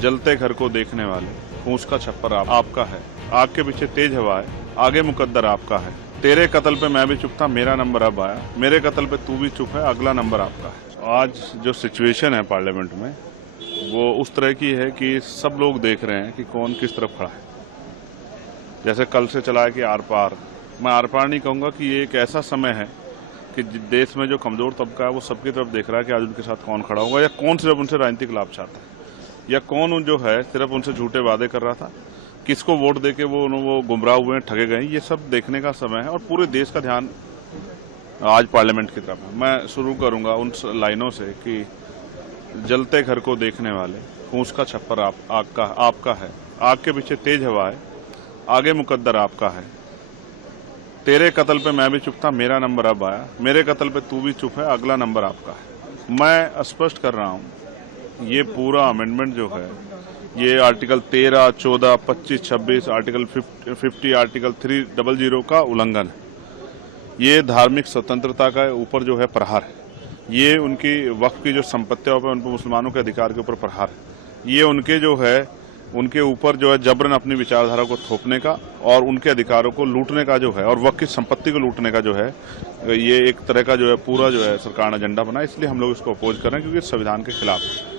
जलते घर को देखने वाले, फूंस का छप्पर आपका है, आग के पीछे तेज हवा है, आगे मुकद्दर आपका है। तेरे कत्ल पे मैं भी चुप था, मेरा नंबर अब आया, मेरे कत्ल पे तू भी चुप है, अगला नंबर आपका है। आज जो सिचुएशन है पार्लियामेंट में वो उस तरह की है कि सब लोग देख रहे हैं कि कौन किस तरफ खड़ा है। जैसे कल से चला है कि आर पार, मैं आर पार नहीं कहूंगा कि ये एक ऐसा समय है कि देश में जो कमजोर तबका है वो सबकी तरफ देख रहा है कि आज उनके साथ कौन खड़ा होगा, या कौन सिर्फ उनसे राजनीतिक लाभ चाहता है, या कौन जो है सिर्फ उनसे झूठे वादे कर रहा था, किसको वोट देके वो गुमराह हुए हैं, ठगे गए। ये सब देखने का समय है और पूरे देश का ध्यान आज पार्लियामेंट की तरफ है। मैं शुरू करूंगा उन लाइनों से कि जलते घर को देखने वाले, फूंस का छप्पर आपका है, आग के पीछे तेज हवा है, आगे मुकद्दर आपका है। तेरे कत्ल पे मैं भी चुप था, मेरा नंबर अब आया, मेरे कत्ल पे तू भी चुप है, अगला नंबर आपका है। मैं स्पष्ट कर रहा हूं, ये पूरा अमेंडमेंट जो है ये आर्टिकल 13, 14, 25, 26, आर्टिकल 50, आर्टिकल 300 का उल्लंघन है। ये धार्मिक स्वतंत्रता का ऊपर जो है प्रहार है। ये उनकी वक्फ की जो संपत्तियों पर, उन पर मुसलमानों के अधिकार के ऊपर प्रहार है। ये उनके जो है उनके ऊपर जो है जबरन अपनी विचारधारा को थोपने का और उनके अधिकारों को लूटने का जो है और वक्फ की संपत्ति को लूटने का जो है, ये एक तरह का जो है पूरा जो है सरकार ने एजेंडा बना। इसलिए हम लोग इसको अपोज कर रहे हैं क्योंकि संविधान के खिलाफ है।